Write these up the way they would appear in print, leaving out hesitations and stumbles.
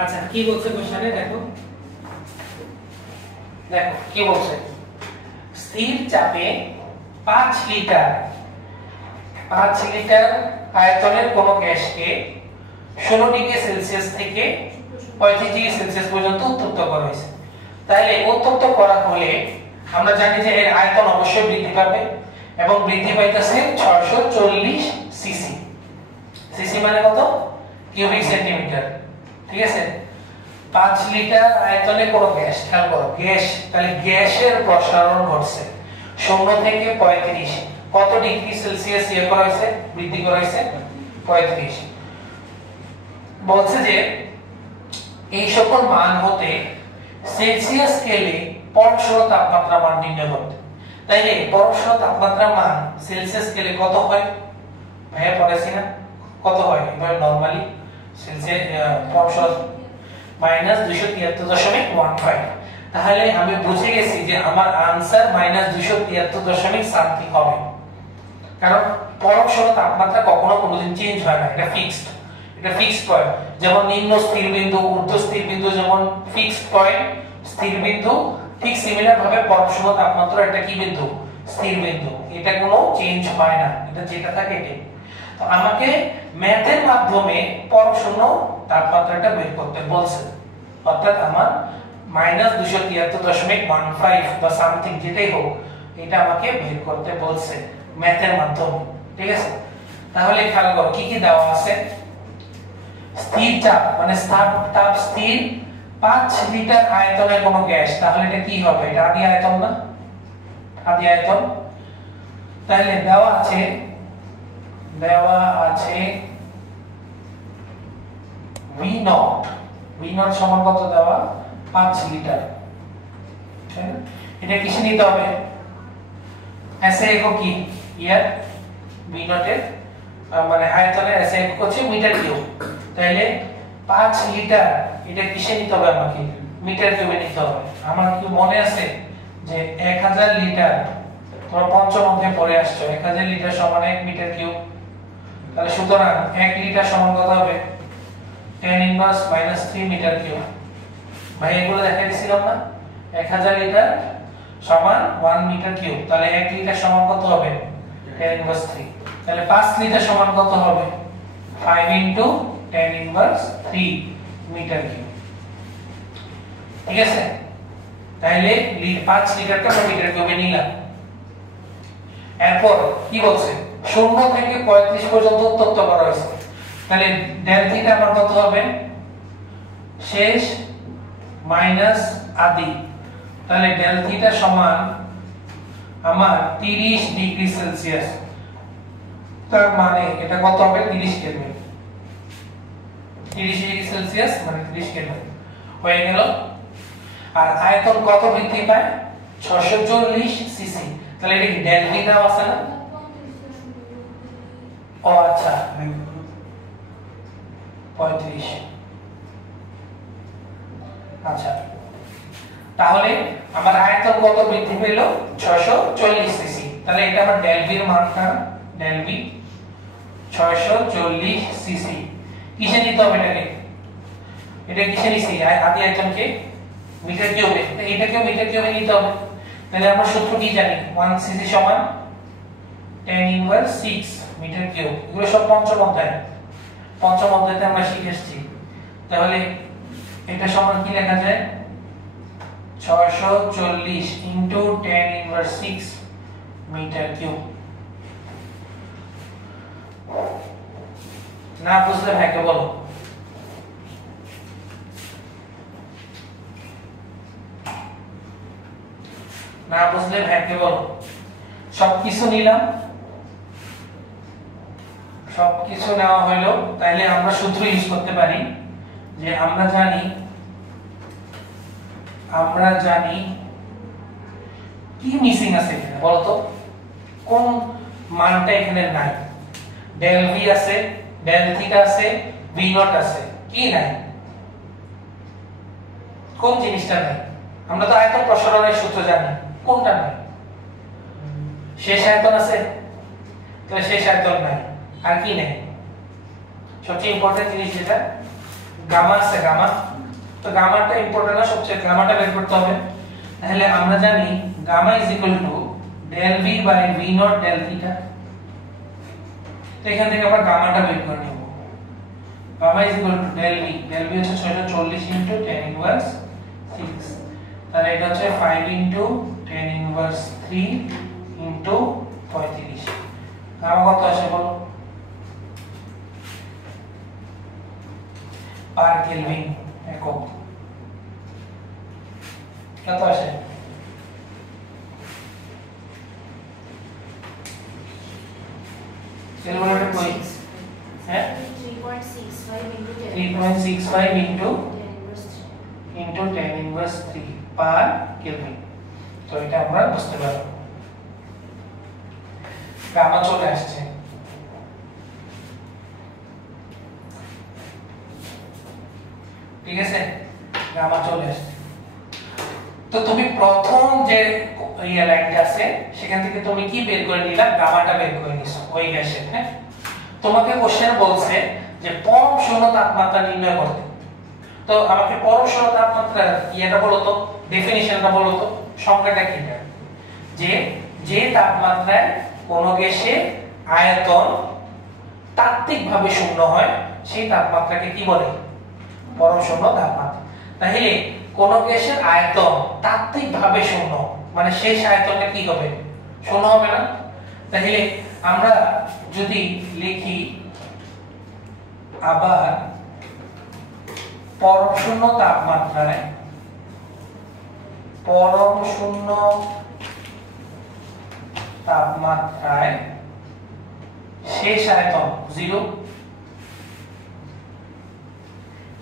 আচ্ছা কি বলছে কোশ্চেনে দেখো দেখো কি বলছে স্থির চাপে 5 লিটার আয়তনের কোন গ্যাসকে 16 ডিগ্রি সেলসিয়াস থেকে 35 ডিগ্রি সেলসিয়াস পর্যন্ত উত্তপ্ত করা হয়েছে। তাহলে উত্তপ্ত করা হলে আমরা জানি যে এর আয়তন অবশ্যই বৃদ্ধি পাবে এবং বৃদ্ধি পাইতেছে 640 সিসি। সিসি মানে কত? Cubic centimetre. ঠিক আছে, 5 লিটার আয়তনে কোন গ্যাস, খেয়াল করো গ্যাস, তাহলে গ্যাসের প্রসারণ ঘটছে 0 থেকে 35 কত ডিগ্রি সেলসিয়াস করা হয়েছে, বৃদ্ধি করা হয়েছে 35। বলছে যে এই সকল মান হতে সেলসিয়াস স্কেলে পরশর তাপমাত্রা মান নির্ণয় করতে। তাইলে পরশর তাপমাত্রা মান সেলসিয়াস স্কেলে কত হয় ভাইয়া পড়াছি না, কত হয় এবার নরমালি সেলসিয়াস পরশর -273.15। তাহলে আমি বুঝে গেছি যে আমার आंसर -273 সামথিং হবে, কারণ পরশর তাপমাত্রা কখনো কোনোদিন চেঞ্জ হয় না, এটা ফিক্সড, এটা ফিক্সড পয়েন্ট। যেমন নিম্ন স্থির বিন্দু, ঊর্ধ্ব স্থির বিন্দু যেমন ফিক্সড পয়েন্ট স্থির বিন্দু, ঠিক সিমিলার ভাবে পরশর তাপমাত্রা এটা কি বিন্দু, স্থির বিন্দু, এটা কোনো চেঞ্জ হয় না, এটা যেটা থাকে এটাই। তো আমাকে ম্যাথের মাধ্যমে পরশর তাপমাত্রাটা বের করতে বলছে, অর্থাৎ আমার -273.15 বা সামথিং যেটাই হোক এটা আমাকে বের করতে বলছে ম্যাথের মাধ্যমে। ঠিক আছে, তাহলে খেয়াল করো কি কি দেওয়া আছে। স্থির চাপ মানে তাপ স্থির 5 লিটার আয়তনের কোন গ্যাস, তাহলে এটা কি হবে, এটা আদি আয়তন না, আদি আয়তন। তাহলে দেওয়া আছে V0 সমান কত দেওয়া 5 লিটার। এটা কিসে নিতে হবে, এসে একক কি ইয়ার V0 এর মানে আয়তনের এসে একক হচ্ছে মিটার কিউব। তাহলে 5 লিটার এটা কিসে নিতে হবে, আমাকে মিটার কিউবে নিতে হবে। আমার কি মনে আছে যে 1000 লিটার, তোমরা পঞ্চম অধ্যায়ে পড়ে আসছো 1000 লিটার সমান 1 মিটার কিউব। তাহলে সুতরাং 1 লিটার সমান কত হবে, tan ইনভার্স -3 মিটার কিউব। ভাই এগুলো দেখাই দিছিলাম না, 1000 লিটার সমান 1 মিটার কিউব, তাহলে 1 লিটার সমান কত হবে, tan ইনভার্স 3। তাহলে 5 লিটার সমান কত হবে, 5 tan ইনভার্স 3 মিটার কিউব। ঠিক আছে, তাহলে 5 লিটারটা আমরা মিটার কিউবে নিলাম। এরপর কি বলছে 0 থেকে 35 পর্যন্ত উত্তপ্ত করা হয়েছে। তাহলে ডেল থিটা আমার কত হবে, শেষ মাইনাস আদি। তাহলে ডেল থিটা সমান আমার 30 ডিগ্রি সেলসিয়াস, তার মানে এটা কত হবে 30 কেলভিন। 30 ডিগ্রি সেলসিয়াস মানে 30 কেলভিন হয়ে গেল। আর আয়তন কত বৃদ্ধি পায়, 640 সিসি। তাহলে এটা ডেল ভি দেওয়া আছে না, ও আচ্ছা 35। আচ্ছা তাহলে আমার আয়তন কত বৃদ্ধি পেল, 640 সিসি। তাহলে এটা আমার ডেল ভি এর মানটা, ডেল ভি 640 সিসি। কিসে নিতে হবে এটাকে, এটা কিসে নিছি আদি আয়তনকে মিটার কিউবে, এটাকে মিটার কিউবে নিতে হবে। তাহলে আমরা সূত্র কি জানি, 1 সিসি সমান tan ইনভার্স 6 মিটার কিউব। এগুলো সব পঞ্চম অধ্যায়তে আমরা শিখে এসেছি। তাহলে এটা সমান কি লেখা যায়, 640 tan ইনভার্স 6 মিটার কিউব। না বুঝলে ভাইকে বলো। না বুঝলে ভাইকে বলো। সবকিছু নিলাম, সবকিছু নেওয়া হলো। তাহলে আমরা সূত্র ইউজ করতে পারি যে আমরা জানি কি মিসিং আছে এখানে বলতো, কোন মানটা এখানে নাই। ডেল ভি আছে, ডেল থিটা আছে, ভি নট আছে, কি নাই, কোন জিনিসটা নাই। আমরা তো আয়তন প্রসারণের সূত্র জানি, কোনটা নাই, শেষ আয়তন আছে, তাহলে শেষ আয়তন নাই, আর কি নাই, সবচেয়ে ইম্পর্টেন্ট জিনিস যেটা গামা আছে গামা, তো গামাটা ইম্পর্টেন্ট না, সবচেয়ে গামাটা বের করতে হবে। তাহলে আমরা জানি gamma is equal to del V by V naught del theta. তো এখান থেকে আমরা গামাটা বের করে নেব। Gamma is equal to del V হচ্ছে 640 ইনটু tan ইনভার্স 6, তাহলে এটা হচ্ছে 5 into tan inverse 3 into 35। Gamma কত আসে বলো পার কেলভিন একক, কত আসে? ক্যালকুলেটর কই? হ্যাঁ 3.65 into tan inverse 3 per kelvin. তো এটা আমরা বুঝতে পারবো, গামা চলে আসছে। ঠিক আছে, গামা চলে আসছে। তো তুমি প্রথম যে লাইনটা আছে সেখান থেকে তুমি কি বের করে নিলা? গামাটা বের করে নিছো ওই গ্যাসের। হ্যাঁ, তোমাকে কোশ্চেন বলছে যে পরম শূন্য তাপমাত্রা নির্ণয় করতে। তো আমাকে পরম শূন্য তাপমাত্রা এটা বলো তো, ডেফিনিশনটা বলো তো, সংজ্ঞাটা কি? যে তাপমাত্রায় কোন গ্যাসের আয়তন তাত্ত্বিকভাবে শূন্য হয় সেই তাপমাত্রাকে কি বলে? পরম শূন্য তাপমাত্রা। তাহলে কোন গ্যাসের আয়তন তাত্ত্বিকভাবে শূন্য মানে শেষ আয়তনটা কি হবে? শূন্য হবে না। তাহলে আমরা যদি লিখি আবার পরম শূন্য তাপমাত্রায়, পরম শূন্য তাপমাত্রায় শেষ আয়তন 0,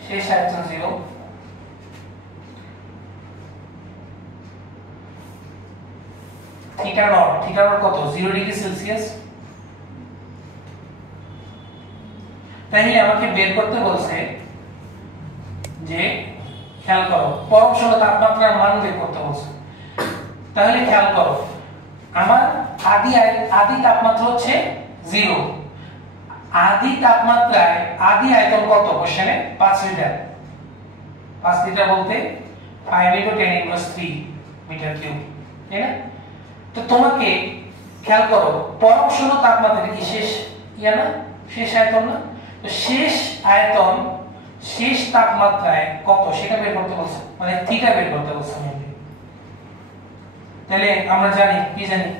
শেষ আয়তন 0, থিটা নট কত? 0 ডিগ্রি সেলসিয়াস। তাহলে আমাকে বের করতে বলছে যে খেয়াল করো পরম শূন্য তাপমাত্রার মান বের করতে বলছে। তাহলে খেয়াল করো আমার আদি তাপমাত্রা হচ্ছে 0, আদি তাপমাত্রায় আদি আয়তন কত? কোশ্চেনে 5 লিটার। 5 লিটার বলতে 5 * 10⁻³ মিটার কিউব, তাই না? তো তোমাকে খেয়াল করো পরম শূন্য তাপমাত্রা কি শেষ না, শেষ আয়তন না? তো শেষ আয়তন শেষ তাপমাত্রায় কত সেটা বের করতে বলছে, মানে থিটা বের করতে বলছে। তাহলে আমরা জানি কি জানি?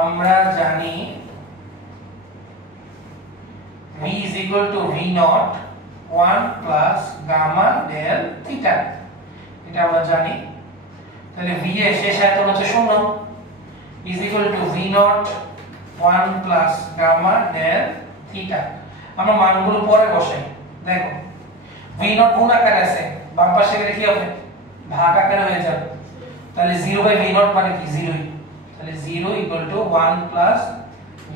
আমরা জানি V is equal to V naught 1 plus gamma del theta, এটা আমরা জানি। তাহলে V এর শেষ আয়তন হচ্ছে 0, is equal to V naught 1 plus gamma del theta। আমরা মানগুলো পরে বসাই। দেখো V naught গুণ আকারে আছে, বাম পাশে গেলে কি হবে? ভাগ আকারে হয়ে যাবে। তাহলে 0/V naught মানে কি? 0। তাহলে 0 equal to 1 plus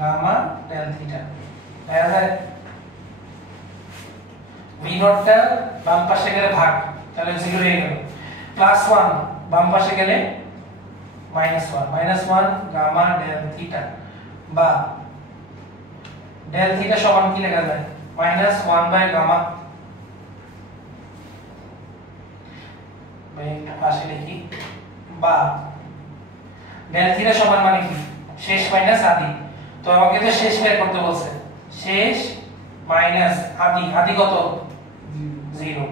gamma del theta। তাহলে V naught টা বাম পাশে গেলে ভাগ, তাহলে 0 হয়ে গেল। +1 বাম পাশে গেলে -1 gamma del theta, বা del theta সমান কি লেখা যায়? -1/gamma। ভাই একটু পাশে লিখি, বা del theta সমান মানে কি? শেষ মাইনাস আদি। তো আমাকে তো শেষ বের করতে বলছে, শেষ মাইনাস আদি। আদি কত? 0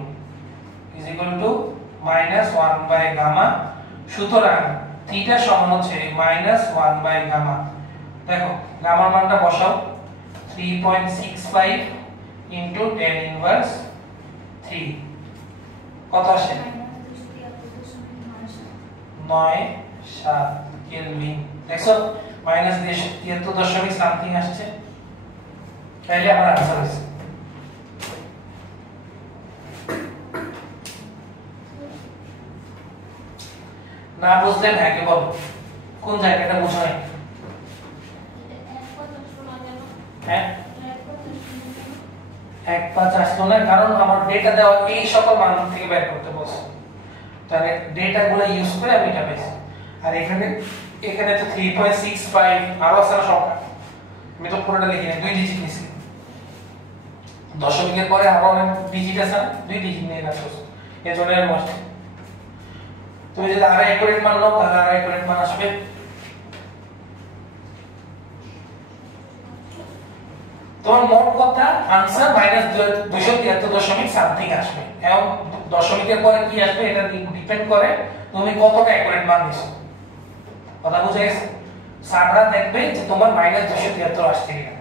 is equal to -1/gamma। সুতরাং থিটা সমান হচ্ছে -1/gamma। দেখো গামার মানটা বসাও, 3.65 into tan inverse 3 কত আসে? 9.7 কেলভিন। দেখছো -73 সামথিং আসছে। তাহলে আমার आंसर হইছে। না বুঝলে ভাইকে বল কোন জায়গাটা বুঝাই। হ্যাঁ 1.5 আসলো না, কারণ আমার ডেটা দেওয়া এই সকল মান থেকে বের করতে বলছে। তাহলে ডেটা গুলো ইউজ করে আমি এটা পেয়েছি। আর এখানে তো 3.65 আরো আছে না সংখ্যা, আমি তো পুরোটা লিখিনি, 2 ডিজিট নিছি। দশমিকের পরে আরো অনেক ডিজিট আছে, 2 ডিজিট নিয়ে কাজ করছে, এজন্য এরকম আসছে। তুমি যদি আরো অ্যাকুরেট মান নাও তাহলে আরো অ্যাকুরেট মান আসবে। তোমার মোট কথা आंसर -273 সামথিং আসবে, এবং দশমিকের পরে কি আসবে এটা ডিপেন্ড করে তুমি কতটা অ্যাকুরেট মান দিছো। কথা বুঝে গেছে? সাররা দেখবে যে তোমার -273 আসছে কিনা।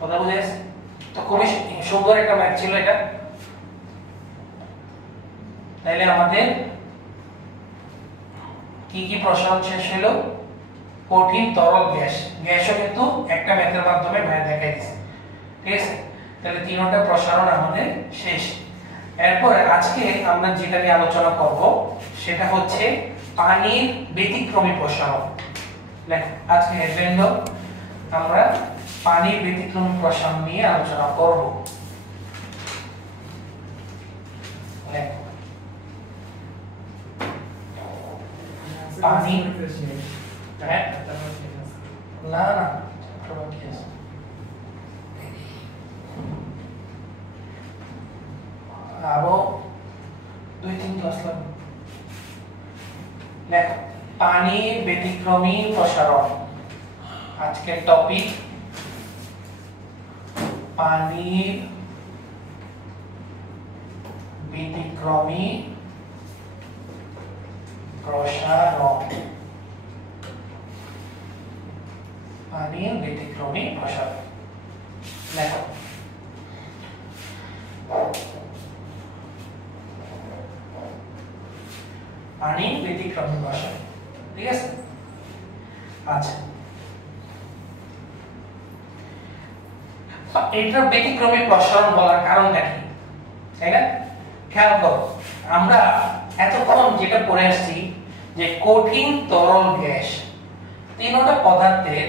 কথা বুঝে গেছে? তো খুবই সুন্দর একটা ম্যাথ ছিল এটা। তাইলে আমাদের কি কি প্রসারণ শেষ হলো? কঠিন তরল গ্যাস, গ্যাসও কিন্তু একটা ম্যাথের মাধ্যমে দেখাই দিয়েছে। ঠিক আছে, তাহলে তিনটা প্রসারণ আমাদের শেষ। এরপরে আজকে আমরা যেটা নিয়ে আলোচনা করব সেটা হচ্ছে পানির ব্যতিক্রমী প্রসারণ। আজকে হেডলাইন আমরা পানির ব্যতিক্রমী প্রসারণ নিয়ে আলোচনা করব। পানি না না আরো 2-3 ক্লাস লাগবে। দেখো, পানির ব্যতিক্রমী প্রসারণ আজকের টপিক, পানির ব্যতিক্রমী প্রসারণ। পানির ব্যতিক্রমী প্রসারণ দেখো, পানির ব্যতিক্রমী প্রসারণ। ঠিক আছে, আচ্ছা এটা ব্যতিক্রমী প্রসারণ বলার কারণটা কি, তাই না? খেয়াল করো, আমরা এতক্ষণ যেটা পড়ে আসছি যে কঠিন তরল গ্যাস তিনটা পদার্থের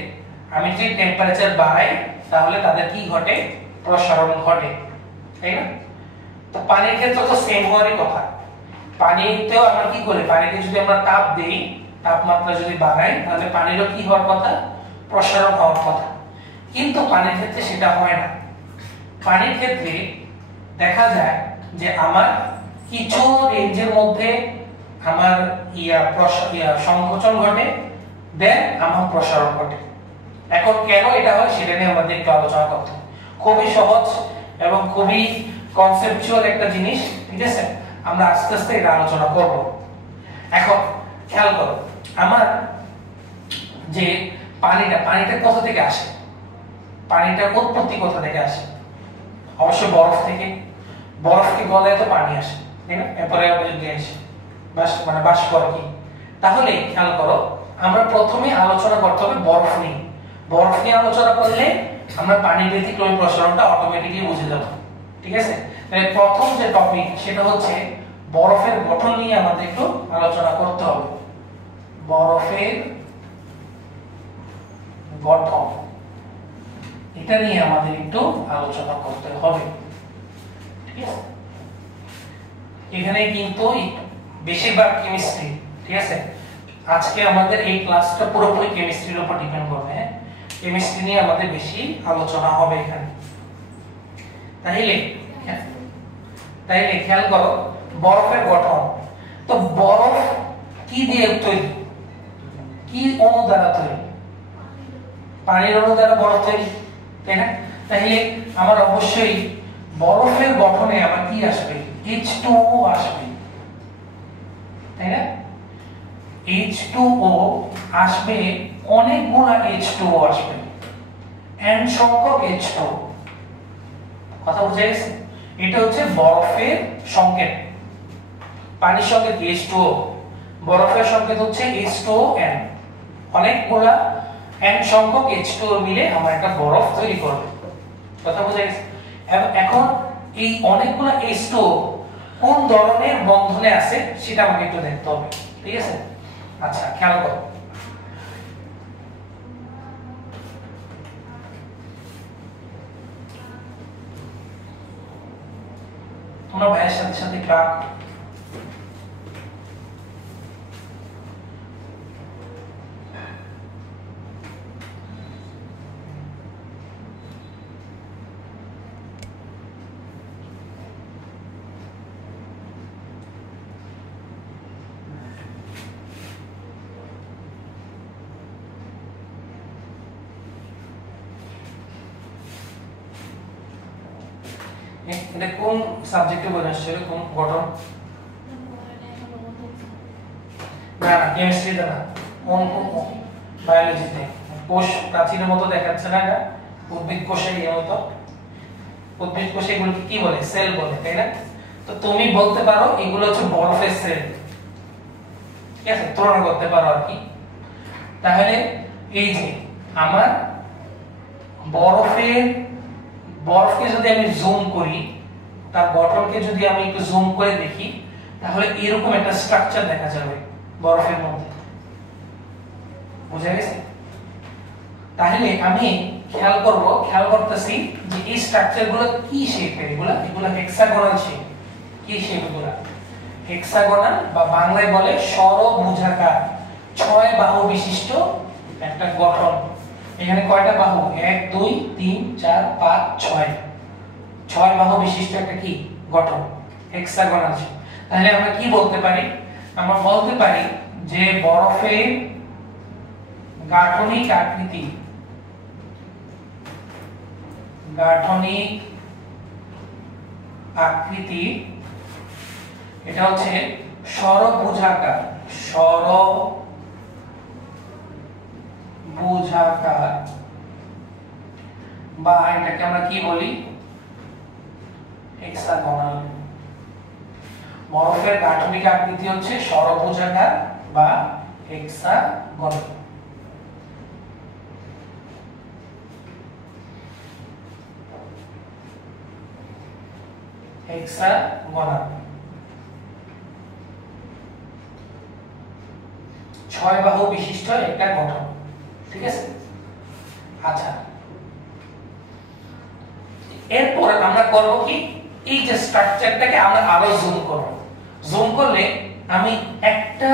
আমি যদি টেম্পারেচার বাড়াই তাহলে তাদের কি ঘটে? প্রসারণ ঘটে, তাই না? তো পানির ক্ষেত্রে তো সেম হওয়ারই কথা। পানিতেও আমরা কি করি? পানিতে যদি আমরা তাপ দেই, তাপমাত্রা যদি বাড়াই তাহলে পানিরও কি হওয়ার কথা? প্রসারণ হওয়ার কথা। কিন্তু পানির ক্ষেত্রে সেটা হয় না। পানির ক্ষেত্রে দেখা যায় যে আমার কিছু রেঞ্জের মধ্যে আমার সংকোচন ঘটে, দেন আমার প্রসারণ ঘটে। এখন কেন এটা হয় সেটা নিয়ে আমাদের একটু আলোচনা করতে হবে। খুবই সহজ এবং খুবই কনসেপচুয়াল একটা জিনিস। ঠিক আছে, আমরা আস্তে আস্তে এটা আলোচনা করব। এখন খেয়াল করো, আমার যে পানিটা কোথা থেকে আসে? পানিটার উৎপত্তি কোথা থেকে আসে? অবশ্যই বরফ থেকে। বরফকে গলায় তো পানি আসে, তাই না? এরপরে গ্যাস মানে বাষ্প আর কি। তাহলে খেয়াল করো, আমরা প্রথমে আলোচনা করতে হবে বরফ নিয়ে। বরফ নিয়ে আলোচনা করলে আমরা পানির ব্যতিক্রমী প্রসারণটা অটোমেটিক্যালি বুঝে যাব। ঠিক আছে, তাহলে প্রথম যে টপিক সেটা হচ্ছে বরফের গঠন নিয়ে আমাদের একটু আলোচনা করতে হবে। বরফের গঠন, এটা নিয়ে আমাদের একটু আলোচনা করতে হবে। ঠিক আছে, এখানে কিন্তু বেশিরভাগ কেমিস্ট্রি। ঠিক আছে, আজকে আমাদের এই ক্লাসটা পুরোপুরি কেমিস্ট্রির উপর ডিপেন্ড করবে। কেমিস্ট্রি নিয়ে আমাদের বেশি আলোচনা হবে এখানে। তাইলে খেয়াল করো, বরফের গঠন। তো বরফ কি দিয়ে তৈরি? কি অণু দ্বারা তৈরি? পানির অণু দ্বারা বরফ তৈরি, তাই না? তাহলে আমার অবশ্যই বরফের গঠনে আমার কি আসবে? H2O আসবে, তাই না? H2O আসবে, অনেকগুলা H2O আসবে, n সংখ্যক H2O। কথা বুঝে গেছে? এটা হচ্ছে বরফের সংকেত। পানির সংকেত H2O, বরফের সংকেত হচ্ছে H2ON। অনেকগুলা n সংখ্যক H2O মিলে আমার একটা বরফ তৈরি করবে। কথা বুঝে গেছে? এখন এই অনেকগুলা H2O কোন ধরনের বন্ধনে আছে সেটা আমাকে একটু দেখতে হবে। ঠিক আছে, আচ্ছা খেয়াল করো, তোমরা ভাইয়ের সাথে সাথে ক্লাস এটা কোন সাবজেক্টে বলে আসছে, কোন গঠন? না না কেমিস্ট্রিতে না, কোন বায়োলজিতে। কোষ প্রাচীরের মতো দেখাচ্ছে না এটা, উদ্ভিদ কোষের মতো। উদ্ভিদ কোষে এগুলোকে কি বলে? সেল বলে, তাই না? তো তুমি বলতে পারো এগুলো হচ্ছে বরফের সেল, ঠিক আছে, তুলনা করতে পারো আর কি। তাহলে এই যে আমার বরফকে যদি আমি জুম করি, তার গঠনকে যদি আমি একটু জুম করে দেখি, তাহলে এরকম একটা স্ট্রাকচার দেখা যাবে বরফের মধ্যে। বুঝা গেছে? তাহলে আমি খেয়াল করতেছি যে এই স্ট্রাকচার গুলো কি শেপের, এগুলো হেক্সাগোনাল শেপ। কি শেপ এগুলো? হেক্সাগোনাল বা বাংলায় বলে ষড়ভুজাকার, 6 বাহু বিশিষ্ট একটা গঠন। এখানে কয়টা বাহু? 1 2 3 4 5 6, 6 বাহু বিশিষ্ট একটা কি গঠন, হেক্সাগোনাল শেপ। তাহলে আমরা কি বলতে পারি? আমরা বলতে পারি যে বরফের গাঠনিক আকৃতি এটা হচ্ছে ষড়ভুজাকার বা এটাকে আমরা কি বলি? হেক্সাগোনাল। বরফের গাঠনিক আকৃতি হচ্ছে ষড়ভুজাকার বা হেক্সাগোনাল। হেক্সাগোনাল 6 বাহু বিশিষ্ট একটা গঠন, ঠিক আছে। আচ্ছা, এরপর আমরা করব কি? এই যে স্ট্রাকচারটাকে আমরা আরো জুম করব। জুম করলে আমি একটা,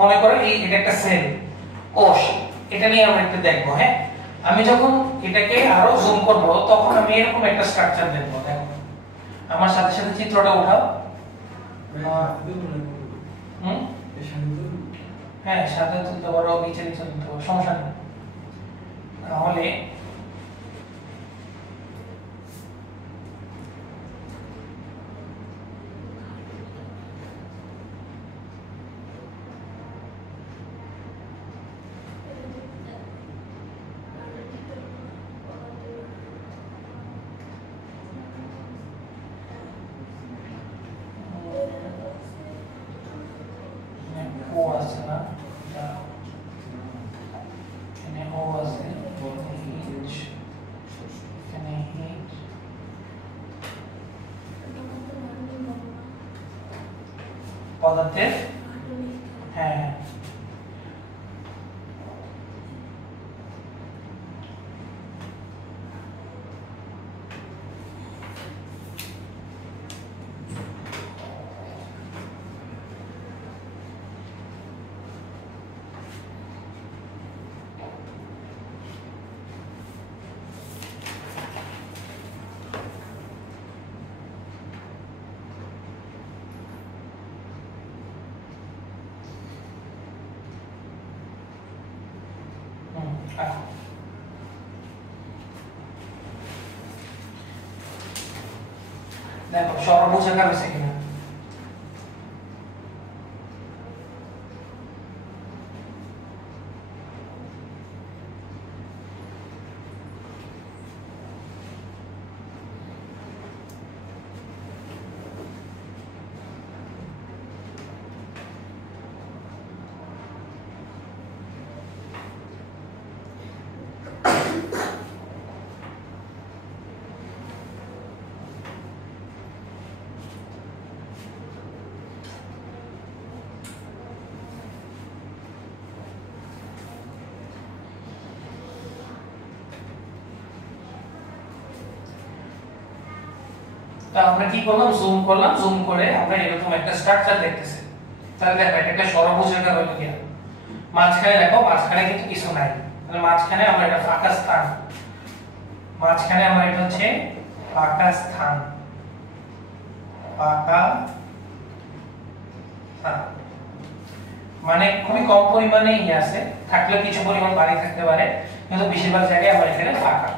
মনে করেন এটা একটা সেল, কোষ, এটা নিয়ে আমরা একটু দেখবো। হ্যাঁ, আমি যখন এটাকে আরো জুম করব তখন আমি এরকম একটা স্ট্রাকচার দেখবো। দেখো আমার সাথে সাথে চিত্রটা উঠাও। হ্যাঁ, সাথে তুলতে পারো, নিচে তুলতে পারো, সমস্যা নেই। তাহলে পদার্থের, হ্যাঁ দেখো ষড়ভুজাকার হয়েছে কিনা। তা আমরা কি করলাম? জুম করলাম, জুম করে আমরা এরকম একটা স্ট্রাকচার দেখতেছি। তাহলে দেখো এটা একটা ষড়ভুজাকার হলো কি, মাঝখানে দেখো, মাঝখানে কিন্তু কিছু নাই, তাহলে মাঝখানে আমরা এটা ফাঁকা স্থান, মাঝখানে আমরা এটা হচ্ছে ফাঁকা স্থান, ফাঁকা স্থান মানে খুবই কম পরিমাণে আছে, থাকলে কিছু পরিমাণ পানি থাকতে পারে, কিন্তু বেশিরভাগ জায়গায় আমরা এখানে ফাঁকা,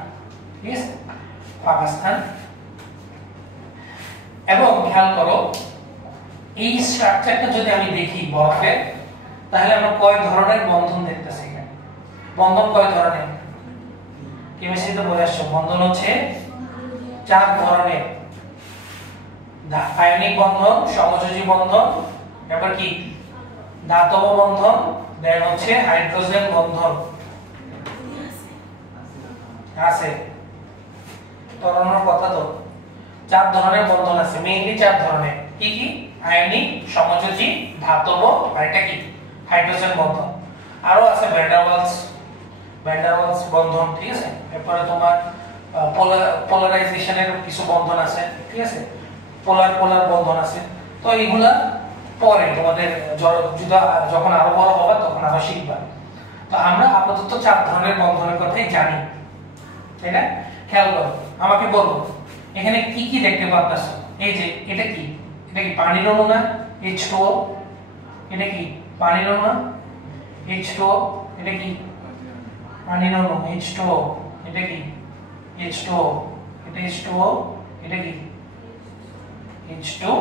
ঠিক আছে, ফাঁকা স্থান। এবং খেয়াল করো এই স্ট্রাকচারটা যদি আমি দেখি বরফের, তাহলে আমরা কয় ধরনের বন্ধন দেখতেছি এখানে। বন্ধন কয় ধরনের? কেমিস্ট্রিতে বলে আসছো বন্ধন হচ্ছে 4 ধরনের। আয়নিক বন্ধন, সমযোজী বন্ধন, এরপর কি ধাতব বন্ধন, দেন হচ্ছে হাইড্রোজেন বন্ধন আছে। তরলের কথা তো 4 ধরনের বন্ধন আছে, মেইনলি 4 ধরনের। কি কি? আয়নিক, সমযোজী, ধাতব, আর এটা কি হাইড্রোজেন বন্ধন। আরো আছে ভ্যান্ডারওয়ালস বন্ধন, ঠিক আছে। এরপরে তোমার পোলারাইজেশনের কিছু বন্ধন আছে, ঠিক আছে। পোলার বন্ধন আছে। তো এইগুলা পরে তোমাদের যখন আরো বড় হবে তখন আরো শিখবা। তো আমরা আপাতত 4 ধরনের বন্ধনের কথাই জানি, তাই না? খেয়াল করো, আমাকে বলো এখানে কি কি দেখতে পাচ্ছ? এই যে এটা কি পানির অণু না? H2O। এটা কি পানির অণু না? H2O। এটা কি পানির অণু? H2O। এটা কি H2O। এটা H2O। এটা কি H2O।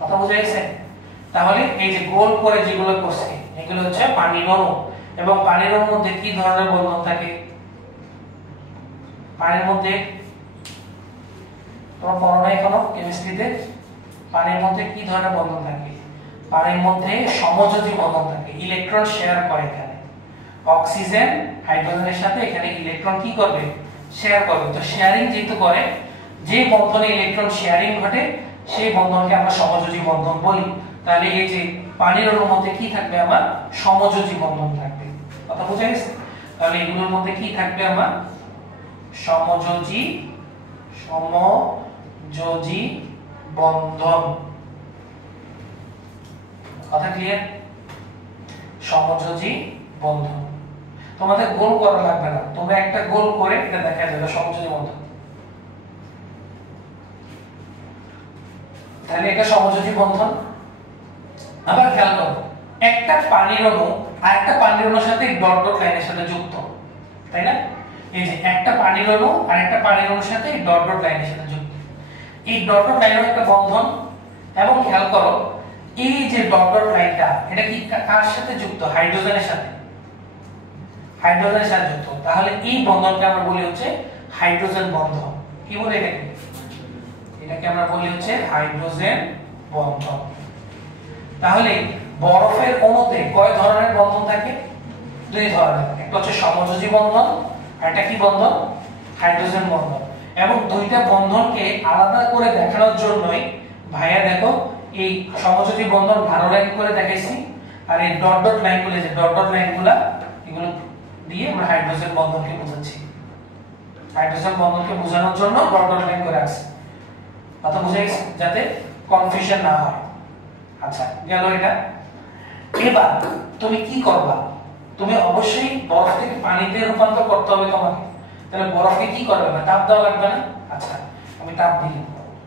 কথা বুঝা গেছে? তাহলে এই যে গোল করে যেগুলো করছে এগুলো হচ্ছে পানির অণু। এবং পানির অণুর মধ্যে কি ধরনের বন্ধন থাকে? পানির মধ্যে তোমরা পড়ো না এখনো কেমিস্ট্রিতে? পানির মধ্যে কি ধরনের বন্ধন থাকে? পানির মধ্যে সমযোজী বন্ধন থাকে, ইলেকট্রন শেয়ার করে। এখানে অক্সিজেন হাইড্রোজেনের সাথে এখানে ইলেকট্রন কি করবে? শেয়ার করবে। তো শেয়ারিং যেহেতু করে, যে বন্ধনে ইলেকট্রন শেয়ারিং ঘটে সেই বন্ধনকে আমরা সমযোজী বন্ধন বলি। তাহলে এই যে পানির অণুর মধ্যে কি থাকবে? আমার সমযোজী বন্ধন থাকবে। কথা বুঝা গেছে? তাহলে এগুলোর মধ্যে কি থাকবে? আমার সমযোজী বন্ধন। কথা ক্লিয়ার? সমযোজী বন্ধন। তোমাদের গোল করা লাগবে না, তোমরা একটা গোল করে এটা দেখা যাবে সমযোজী বন্ধন। তাহলে এটা সমযোজী বন্ধন। আবার খেয়াল করো, একটা পানির অণু আর একটা পানির অণুর সাথে ডট ডট লাইনের সাথে যুক্ত, তাই না? এই যে একটা পানির অণু আর একটা পানির অণুর সাথে ডট ডট লাইনের সাথে যুক্ত, এই ডট ডট লাইনের একটা বন্ধন। এবং খেয়াল করো এই যে ডট ডট লাইনটা এটা কি কার সাথে যুক্ত? হাইড্রোজেনের সাথে। হাইড্রোজেনের সাথে যুক্ত। তাহলে এই বন্ধনকে আমরা বলি হচ্ছে হাইড্রোজেন বন্ধন। কি বলে এটাকে? এটাকে আমরা বলি হচ্ছে হাইড্রোজেন বন্ধন। তাহলে বরফের অণুতে কয় ধরনের বন্ধন থাকে? 2 ধরনের। একটা হচ্ছে সমযোজী বন্ধন আর একটা কি বন্ধন? হাইড্রোজেন বন্ধন। এবং দুইটা বন্ধনকে আলাদা করে দেখানোর জন্যই ভাইয়া দেখো এই সমযোজী বন্ধন গাঢ় লাইন করে দেখাইছি, আর এই ডট ডট লাইনগুলো, যে ডট ডট লাইনগুলো, এগুলো দিয়ে আমরা হাইড্রোজেন বন্ধনকে বোঝাচ্ছি। হাইড্রোজেন বন্ধনকে বোঝানোর জন্য ডট ডট লাইন করে আছে। কথা বুঝা গেছে? যাতে কনফিউশন না হয়। আচ্ছা, গেল এটা। এবার তুমি কি করবা? তুমি অবশ্যই বরফ থেকে পানিতে রূপান্তর করতে হবে তোমাকে। তাহলে বরফকে কি করবে? না তাপ দেওয়া লাগবে না? আচ্ছা, আমি তাপ দিই।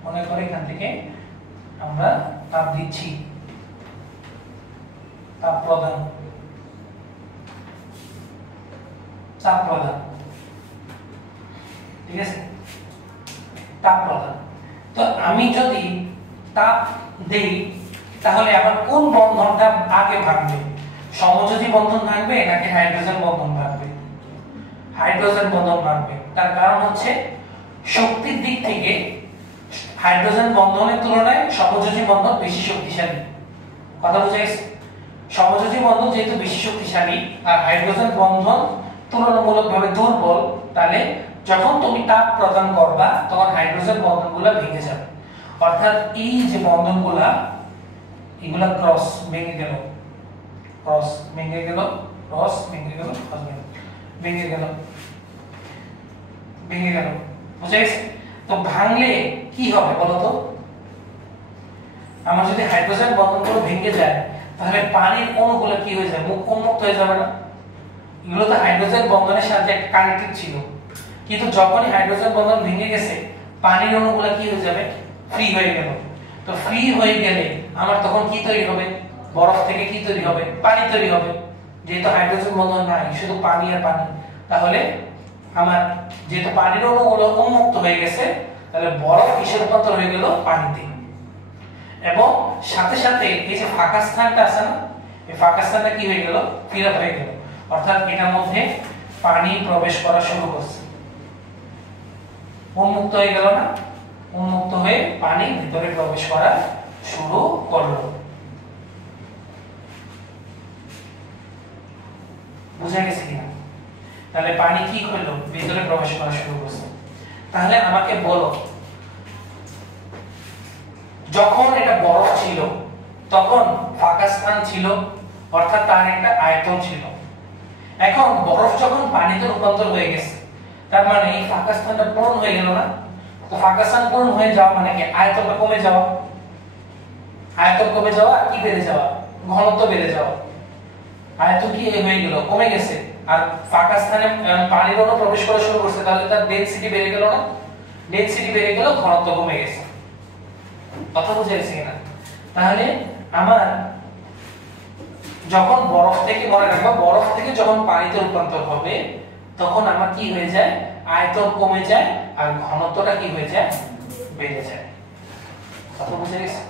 মনে করে এখান থেকে আমরা তাপ দিচ্ছি, তাপ প্রদান, ঠিক আছে? তাপ প্রদান। তো আমি যদি তাপ দেই তাহলে আমার কোন বন্ধনটা আগে ভাঙবে? সমযোজী বন্ধন ভাঙবে নাকি হাইড্রোজেন বন্ধন ভাঙবে? হাইড্রোজেন বন্ধন ভাঙবে। তার কারণ হচ্ছে শক্তির দিক থেকে হাইড্রোজেন বন্ধনের তুলনায় সমযোজী বন্ধন বেশি শক্তিশালী। কথা বুঝা গেছে? সমযোজী বন্ধন যেহেতু বেশি শক্তিশালী আর হাইড্রোজেন বন্ধন তুলনামূলকভাবে দুর্বল, তাহলে যখন তুমি তাপ প্রদান করবা তখন হাইড্রোজেন বন্ধনগুলো ভেঙে যাবে। অর্থাৎ এই যে বন্ধনগুলা, এগুলা ক্রস ভেঙে গেল, ক্রস ভেঙে গেল, ক্রস ভেঙে গেল, ভেঙে গেল, ভেঙে গেল। বুঝা গেছে? তো ভাঙলে কি হবে বলো তো? আমার যদি হাইড্রোজেন বন্ধনগুলো ভেঙে যায় তাহলে পানির অণুগুলো কি হয়ে যাবে? উন্মুক্ত হয়ে যাবে না? এগুলো তো হাইড্রোজেন বন্ধনের সাথে কানেক্টেড ছিল, কিন্তু যখনই হাইড্রোজেন বন্ধন ভেঙে গেছে পানির অণুগুলো কি হয়ে যাবে? ফ্রি হয়ে গেল। তো ফ্রি হয়ে গেলে আমার তখন কি তৈরি হবে? বরফ থেকে কি তৈরি হবে? পানি তৈরি হবে। যেহেতু হাইড্রোজেন বন্ধন নাই, শুধু পানি আর পানি, তাহলে আমার যেহেতু পানির অণুগুলো উন্মুক্ত হয়ে গেছে তাহলে বরফ কিসে রূপান্তর হয়ে গেল? পানিতে। এবং সাথে সাথে এই যে ফাঁকা স্থানটা আছে না, এই ফাঁকা স্থানটা কি হয়ে গেল? ফিল হয়ে গেল, অর্থাৎ এটার মধ্যে পানি প্রবেশ করা শুরু করছে, উন্মুক্ত হয়ে গেল না, উন্মুক্ত হয়ে পানি ভিতরে প্রবেশ করা শুরু করলো। বুঝা গেছে কিনা? তাহলে পানি কি করলো? ভিতরে প্রবেশ করা শুরু করছে। তাহলে আমাকে বলো, যখন এটা বরফ ছিল তখন ফাঁকা স্থান ছিল, অর্থাৎ তার একটা আয়তন ছিল। এখন বরফ যখন পানিতে রূপান্তর হয়ে গেছে, তার মানে এই ফাঁকা স্থানটা পূরণ হয়ে গেল না? তো ফাঁকা স্থান পূরণ হয়ে যাওয়া মানে কি? আয়তনটা কমে যাওয়া। আয়তন কমে যাওয়া কি বেড়ে যাওয়া? ঘনত্ব বেড়ে যাওয়া। আয়তন কি হয়ে গেল? কমে গেছে। আর ফাঁকা স্থানে পানির অণু প্রবেশ করা শুরু করছে, তাহলে তার ডেনসিটি বেড়ে গেল না? ডেনসিটি বেড়ে গেল, ঘনত্ব কমে গেছে। কথা বুঝে গেছে কিনা? তাহলে আমার যখন বরফ থেকে, মনে রাখবা, বরফ থেকে যখন পানিতে রূপান্তর হবে তখন আমার কি হয়ে যায়? আয়তন কমে যায় আর ঘনত্বটা কি হয়ে যায়? বেড়ে যায়। কথা বুঝে গেছে?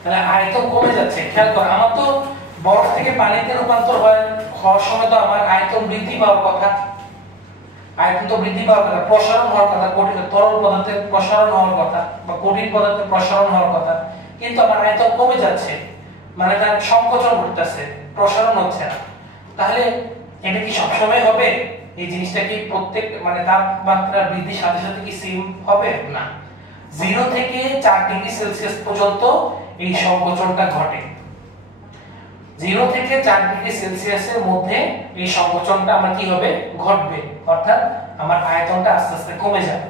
তাহলে আয়তন কমে যাচ্ছে। খেয়াল কর, আমার তো বরফ থেকে পানিতে রূপান্তর হওয়ার সময় তো আমার আয়তন বৃদ্ধি পাওয়ার কথা। আয়তন তো বৃদ্ধি পাওয়ার কথা, প্রসারণ হওয়ার কথা, তরল পদার্থের প্রসারণ হওয়ার কথা বা কঠিন পদার্থের প্রসারণ হওয়ার কথা, কিন্তু আমার আয়তন কমে যাচ্ছে, মানে তার সংকোচন ঘটতেছে, প্রসারণ হচ্ছে না। তাহলে এটা কি সবসময় হবে? এই জিনিসটা কি প্রত্যেক মানে তাপমাত্রা বৃদ্ধির সাথে সাথে কি সেম হবে? না। 0 থেকে 4 ডিগ্রি সেলসিয়াস পর্যন্ত এই সংকোচনটা ঘটে। 0 থেকে 4 ডিগ্রি সেলসিয়াসের মধ্যে এই সংকোচনটা আমার কি হবে? ঘটবে, অর্থাৎ আমার আয়তনটা আস্তে আস্তে কমে যাবে।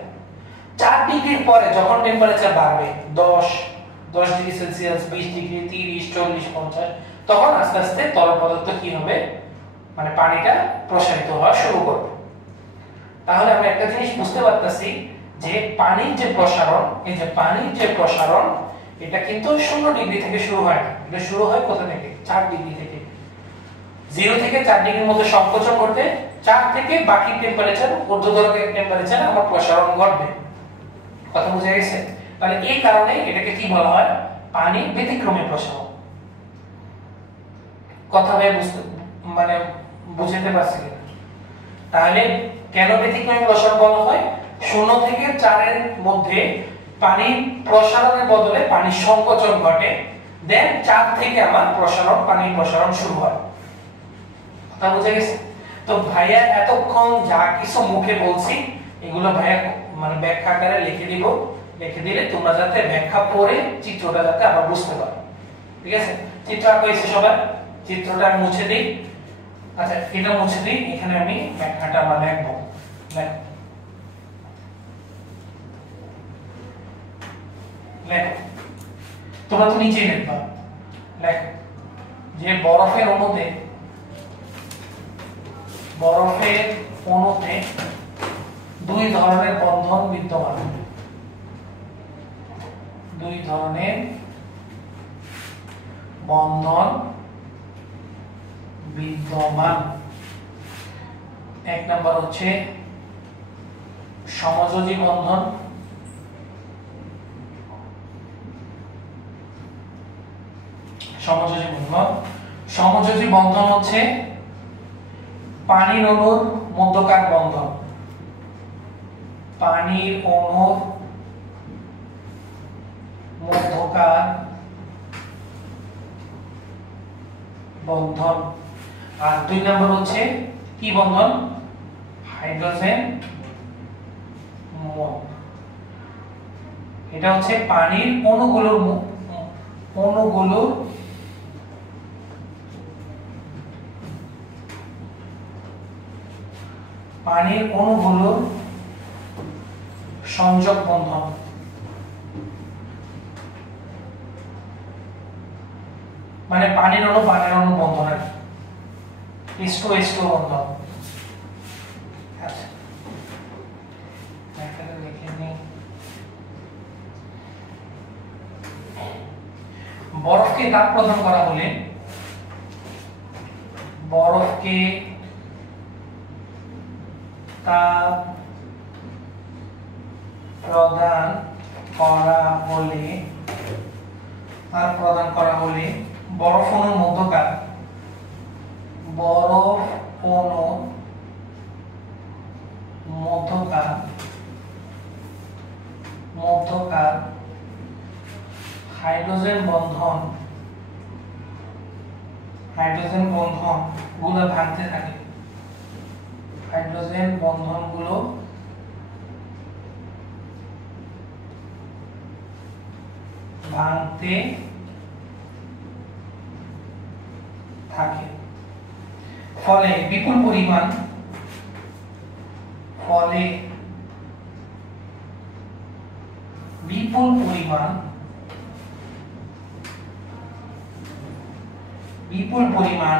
4 ডিগ্রির পরে যখন টেম্পারেচার বাড়বে 10 ডিগ্রি সেলসিয়াস, 20 ডিগ্রি, 30, 40, 50, তখন আস্তে আস্তে তরল পদার্থ কি হবে? মানে পানিটা প্রসারিত হওয়া শুরু করবে। তাহলে আমরা একটা জিনিস বুঝতে পারতেছি যে পানির যে প্রসারণ, এই যে পানির যে প্রসারণ, এটা কিন্তু 0 ডিগ্রি থেকে শুরু হয় না। এটা শুরু হয় কোথা থেকে? 4 ডিগ্রি থেকে। 0 থেকে 4 ডিগ্রির মধ্যে সংকোচন ঘটে, 4 থেকে বাকি টেম্পারেচার, ঊর্ধ্বতর টেম্পারেচার আমার প্রসারণ ঘটবে। কথা বুঝে গেছে? তাহলে এই কারণে এটাকে কি বলা হয়? পানির ব্যতিক্রমী প্রসারণ। কথা ভাই মানে বুঝতে পারছি কিনা? তাহলে কেন ব্যতিক্রমী প্রসারণ বলা হয়? 0 থেকে 4 এর মধ্যে পানির প্রসারণের বদলে পানির সংকোচন ঘটে, দেন 4 থেকে আমার প্রসারণ, পানির প্রসারণ শুরু হয়। কথা বুঝে গেছে? তো ভাইয়া এতক্ষণ যা কিছু মুখে বলছি এগুলো ভাইয়া মানে ব্যাখ্যা আকারে লিখে দিব, লিখে দিলে তোমরা যাতে ব্যাখ্যা পড়ে চিত্রটা যাতে আবার বুঝতে পারো। ঠিক আছে? চিত্র আঁকা হয়েছে সবার? চিত্রটা আমি মুছে দিই। আচ্ছা, এটা মুছে দিই, এখানে আমি ব্যাখ্যাটা আবার লিখবো। লেখো লেখো, তোমরা তো নিচেই লিখবা। লেখো যে বরফের অণুতে দুই ধরনের বন্ধন বিদ্যমান। দুই ধরনের বন্ধন বিদ্যমান। এক নাম্বার হচ্ছে সমযোজী বন্ধন, সমযোজী বন্ধন হচ্ছে পানির অণুর মধ্যকার বন্ধন। পানির অণুর মধ্যকার বন্ধন। আর 2 নম্বর হচ্ছে কি বন্ধন? হাইড্রোজেন মল। এটা হচ্ছে পানির অণুগুলোর সংযোগ বন্ধন। মানে পানির অণু বন্ধনের H2H2 বন্ধন। আচ্ছা, এখানে লিখে নিই। বরফকে তাপ প্রদান করা হলে বরফকে তাপ প্রদান করা হলে বরফ অণুর মধ্যকার হাইড্রোজেন বন্ধন গুলো ভাঙতে থাকে। হাইড্রোজেন বন্ধন গুলো ভাঙতে থাকে, ফলে বিপুল পরিমাণ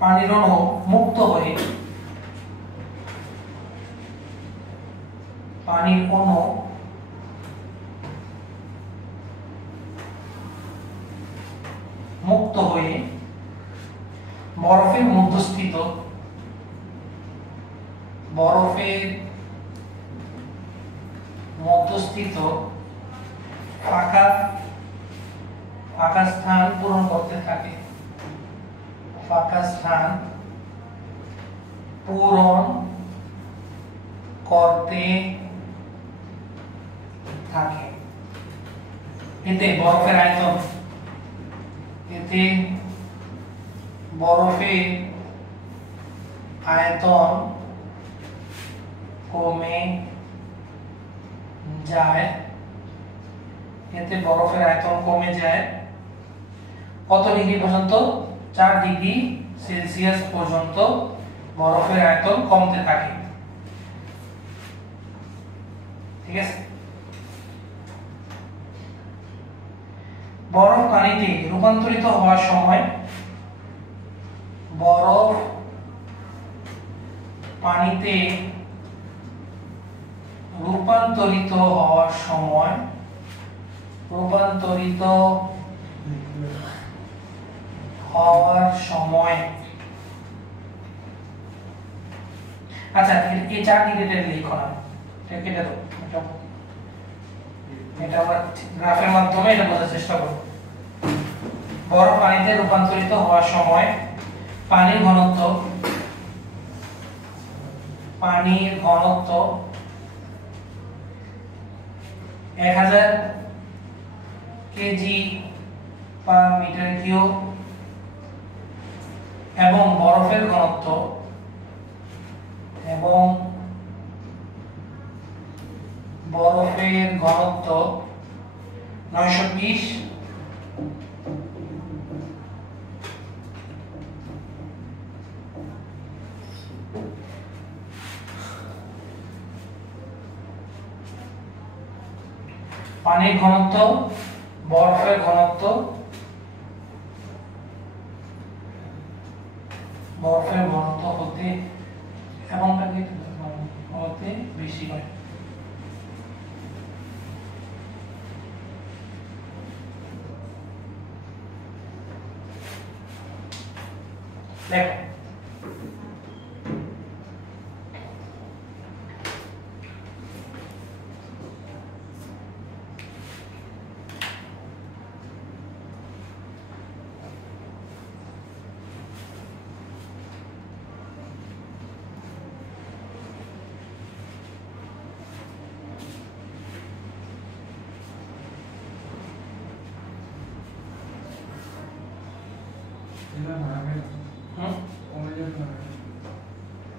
পানির অণু মুক্ত হয়ে বরফের মধ্যস্থিত ফাঁকা স্থান পূরণ করতে থাকে। এতে বরফের আয়তন কমে যায়। কত ডিগ্রি পর্যন্ত? 4 ডিগ্রি সেলসিয়াস পর্যন্ত বরফের আয়তন কমতে থাকে। ঠিক আছে। বরফ পানিতে রূপান্তরিত হওয়ার সময় আচ্ছা এই 4 ডিগ্রিটা লিখো না, এটা কেটে দাও, এটা আমরা গ্রাফের মাধ্যমে এটা বোঝার চেষ্টা করব। বরফ পানিতে রূপান্তরিত হওয়ার সময় পানির ঘনত্ব 1000 কেজি পার মিটার কিউব এবং বরফের ঘনত্ব 920 পানির ঘনত্ব বরফের ঘনত্ব হতে বেশি হয়। দেখো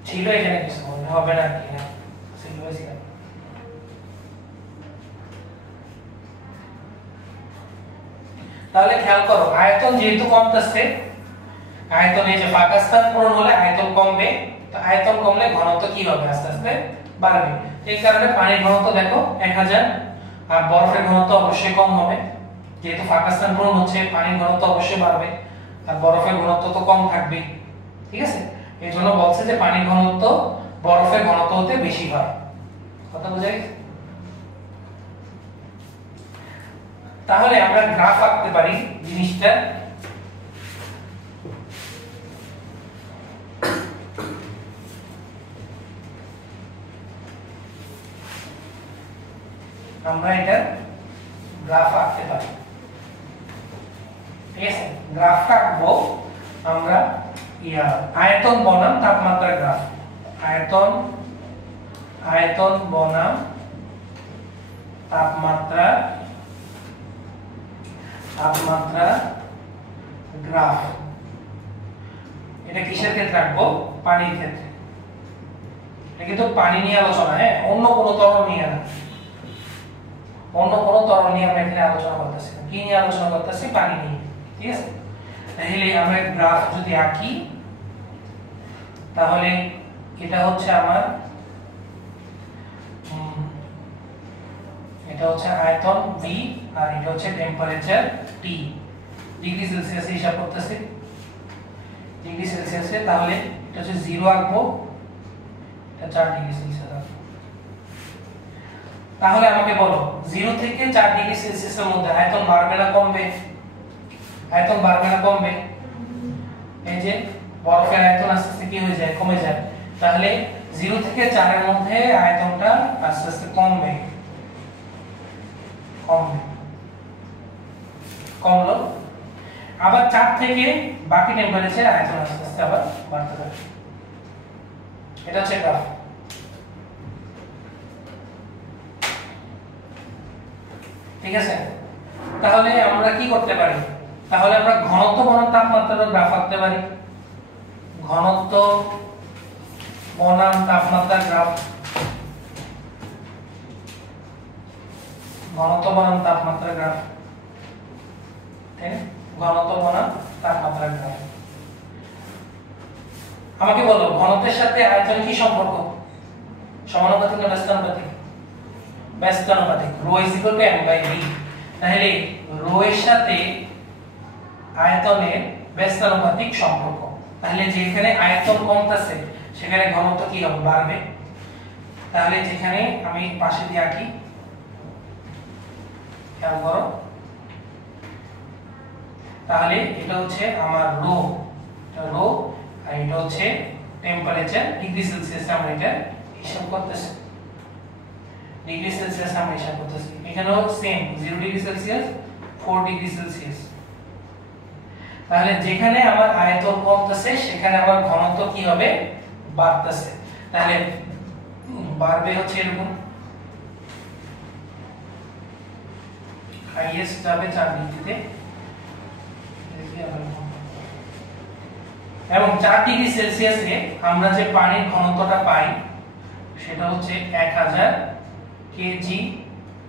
ছিল এখানে কিছু হবে না কি না সিলেবাসে। তাহলে খেয়াল করো আয়তন যেহেতু কমতেছে, আয়তন এই যে ফাঁকা স্থান পূরণ হলে আয়তন কমবে, তো আয়তন কমলে ঘনত্ব কি হবে? আস্তে আস্তে বাড়বে। এই কারণে পানির ঘনত্ব দেখো 1000, আর বরফের ঘনত্ব অবশ্যই কম হবে। যেহেতু ফাঁকা স্থান পূরণ হচ্ছে পানির ঘনত্ব অবশ্যই বাড়বে, আর বরফের ঘনত্ব তো কম থাকবে। ঠিক আছে, এই জন্য বলছে যে পানির ঘনত্ব বরফের ঘনত্ব হতে বেশি হয়। কথা বোঝা গেছে? তাহলে আমরা গ্রাফ আঁকতে পারি জিনিসটা। আমরা এটা গ্রাফ আঁকতে পারি। ঠিক আছে, গ্রাফটা আঁকবো আমরা আয়তন বনাম তাপমাত্রা গ্রাফ। আয়তন বনাম তাপমাত্রা গ্রাফ। এটা কিসের ক্ষেত্রে রাখবো? পানির ক্ষেত্রে। এটা কিন্তু পানি নিয়ে আলোচনা, হ্যাঁ, অন্য কোনো তরল নিয়ে না, অন্য কোনো তরল নিয়ে আমরা এখানে আলোচনা করতেছি না। কি নিয়ে আলোচনা করতেছি? পানি নিয়ে। ঠিক আছে, তাহলে আমরা গ্রাফ যদি আঁকি তাহলে এটা হচ্ছে আমার এটা হচ্ছে আয়তন V আর এটা হচ্ছে টেম্পারেচার T। ডিগ্রি সেলসিয়াসে হিসাব করতেছি, ডিগ্রি সেলসিয়াসে। তাহলে এটা হচ্ছে 0 আঁকবো, এটা 4 ডিগ্রি সেলসিয়াস আঁকবো। তাহলে আমাকে বলো 0 থেকে 4 ডিগ্রি সেলসিয়াসের মধ্যে আয়তন বাড়বে না কমবে? আয়তন বাড়বে না কমবে? এই যে বরফের আয়তন আস্তে আস্তে কি হয়ে যায়? কমে যায়। তাহলে 0 থেকে 4 এর মধ্যে আয়তনটা আস্তে আস্তে কমবে, কমলো। আবার 4 থেকে বাকি টেম্পারেচার আয়তন আস্তে আস্তে আবার বাড়তে থাকে। এটা হচ্ছে গ্রাফ। ঠিক আছে, তাহলে আমরা কি করতে পারি? তাহলে আমরা ঘনত্ব বনাম তাপমাত্রার গ্রাফ আঁকতে পারি। ঘনত্ব বনাম তাপমাত্রার গ্রাফ, ঘনত্ব বনাম তাপমাত্রার গ্রাফ, ঘনত্ব বনাম তাপমাত্রার গ্রাফ। আমাকে বলো ঘনত্বের সাথে আয়তনের কি সম্পর্ক? সমানুপাতিক না ব্যস্তানুপাতিক? ব্যস্তানুপাতিক। ρ m/v। তাহলে ρ এর সাথে আয়তনের ব্যস্তানুপাতিক সম্পর্ক। তাহলে যেখানে আয়তন কমতেছে সেখানে ঘনত্ব কি হবে? বাড়বে। তাহলে যেখানে আমি পাশে দিয়ে আঁকি, খেয়াল করো, তাহলে এটা হচ্ছে আমার ρ, আর এটা হচ্ছে টেম্পারেচার। ডিগ্রি সেলসিয়াসে আমরা এটা হিসাব করতেছি, ডিগ্রি সেলসিয়াস আমরা হিসাব করতেছি। এখানেও same 0 degree Celsius, 4 degree Celsius. তাহলে যেখানে আমার আয়তন কমতেছে সেখানে আমার ঘনত্ব কি হবে? বাড়তেছে। তাহলে বাড়বে হচ্ছে এরকম, হাইয়েস্ট যাবে 4 ডিগ্রিতে, এবং 4 ডিগ্রি সেলসিয়াসে আমরা যে পানির ঘনত্বটা পাই সেটা হচ্ছে 1000 কেজি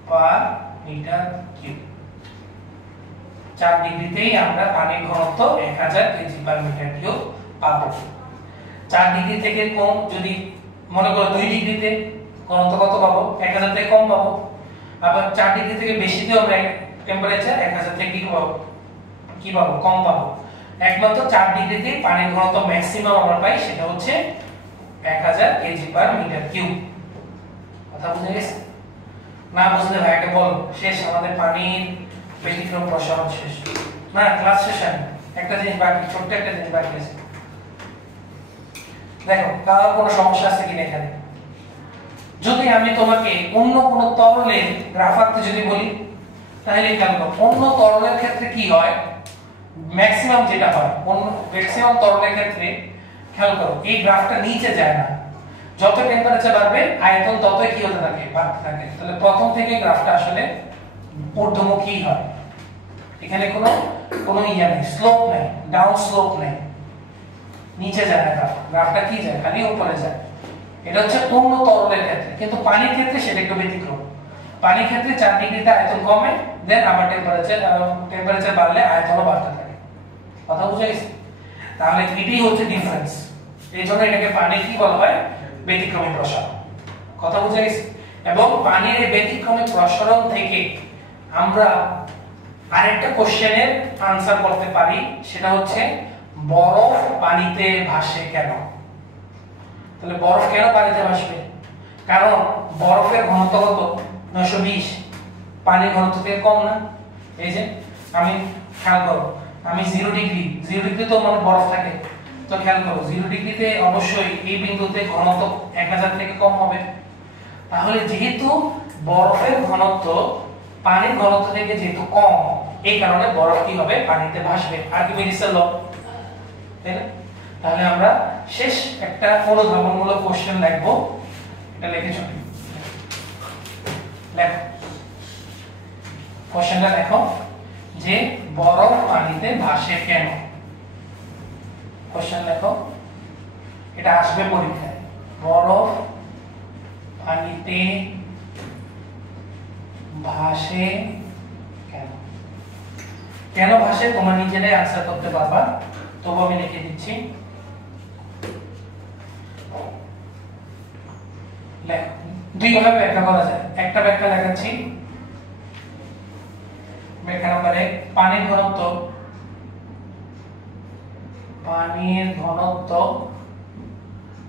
পার মিটার কিউব। 4 ডিগ্রিতেই আমরা পানির ঘনত্ব 1000 কেজি পার মিটার কিউব পাবো। 4 ডিগ্রি থেকে কম, যদি মনে করো 2 ডিগ্রিতে ঘনত্ব কত পাবো? 1000 থেকে কম পাবো। আবার 4 ডিগ্রি থেকে বেশিতেও আমরা টেম্পারেচার 1000 থেকে কি পাবো? কম পাবো। একমাত্র 4 ডিগ্রিতে পানির ঘনত্ব ম্যাক্সিমাম আমরা পাই, সেটা হচ্ছে 1000 কেজি পার মিটার কিউব। কথা বুঝে গেছে? না বুঝলে ভাই একটা বল, শেষ আমাদের পানির ব্যতিক্রম প্রসারণ শেষ। না, ক্লাস শেষ হয়নি, একটা জিনিস বাকি, ছোট্ট একটা জিনিস বাকি আছে। দেখো কার কোনো সমস্যা আছে কিনা এখানে? যদি আমি তোমাকে অন্য কোনো তরলের গ্রাফ আঁকতে যদি বলি, তাহলে খেয়াল করো অন্য তরলের ক্ষেত্রে কি হয়, ম্যাক্সিমাম যেটা হয় ম্যাক্সিমাম তরলের ক্ষেত্রে খেয়াল করো এই গ্রাফটা নিচে যায় না। যত টেম্পারেচার বাড়বে আয়তন ততই কি হতে থাকে? বাড়তে থাকে। তাহলে প্রথম থেকে গ্রাফটা আসলে ঊর্ধ্বমুখী হয়। এখানে কোনো ইয়া নেই, স্লোপ নেই, ডাউন স্লোপ নেই, নিচে যায় না গ্রাফটা কি যায়? খালি উপরে যায়। এটা হচ্ছে অন্য তরলের ক্ষেত্রে, কিন্তু পানির ক্ষেত্রে সেটা একটু ব্যতিক্রম। পানির ক্ষেত্রে 4 ডিগ্রিতে আয়তন কমে, দেন আবার টেম্পারেচার বাড়লে আয়তনও বাড়তে থাকে। কথা বুঝে গেছে? তাহলে এটাই হচ্ছে ডিফারেন্স। এই জন্য এটাকে পানির কি বলা হয়? ব্যতিক্রমী প্রসারণ। কথা বুঝে গেছে? এবং পানির এই ব্যতিক্রমী প্রসারণ থেকে আমরা আরেকটা কোশ্চেনের আনসার করতে পারি, সেটা হচ্ছে বরফ পানিতে ভাসে কেন? তাহলে বরফ কেন পানিতে ভাসবে? কারণ বরফের ঘনত্ব কত? 920। পানির ঘনত্ব থেকে কম না? এই যে আমি খেয়াল করো, আমি 0 ডিগ্রি তো মানে বরফ থাকে, তো খেয়াল করো 0 ডিগ্রিতে অবশ্যই এই বিন্দুতে ঘনত্ব 1000 থেকে কম হবে। তাহলে যেহেতু বরফের ঘনত্ব পানির ঘনত্ব থেকে যেহেতু কম, এই কারণে বরফ কি হবে, পানিতে ভাসবে। আর্কিমিডিসের ল, তাই না? তাহলে আমরা শেষ একটা অনুধাবনমূলক কোশ্চেন লিখবো, এটা লিখেছো, লেখো কোশ্চেনটা, দেখো যে বরফ পানিতে ভাসে কেন। কোশ্চেন লেখো, এটা আসবে পরীক্ষায়, বরফ পানিতে ভাসে কেন। কেন ভাসে তোমরা নিজেরাই আনসার করতে পারবা, তবু আমি লিখে দিচ্ছি। দুই ভাবে ব্যাখ্যা করা যায়, একটা ব্যাখ্যা লেখাচ্ছি। ব্যাখ্যা নাম্বার 1, পানির ঘনত্ব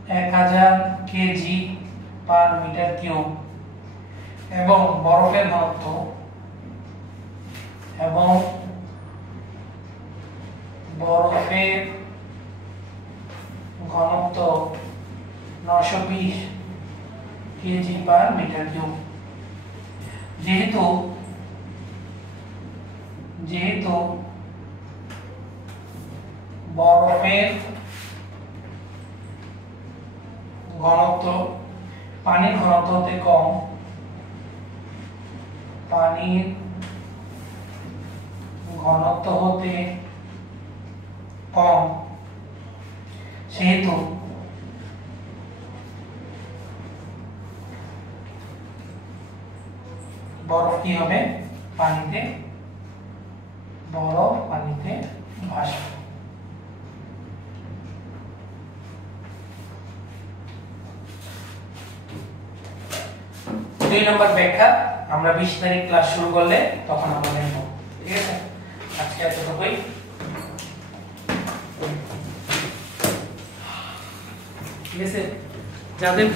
1000 কেজি পার মিটার কিউব এবং বরফের ঘনত্ব 920 কেজি পার মিটার কিউব। যেহেতু বরফের ঘনত্ব পানির ঘনত্ব হতে কম, পানির ঘনত্ব হতে কম, সেহেতু বরফ কি হবে, বরফ পানিতে ভাসবে। দুই নম্বর ব্যাখ্যা আমরা 20 তারিখ ক্লাস শুরু করলে তখন আমরা দেখব, ঠিক আছে? আজকে এতটুকুই, ঠিক আছে? যাদের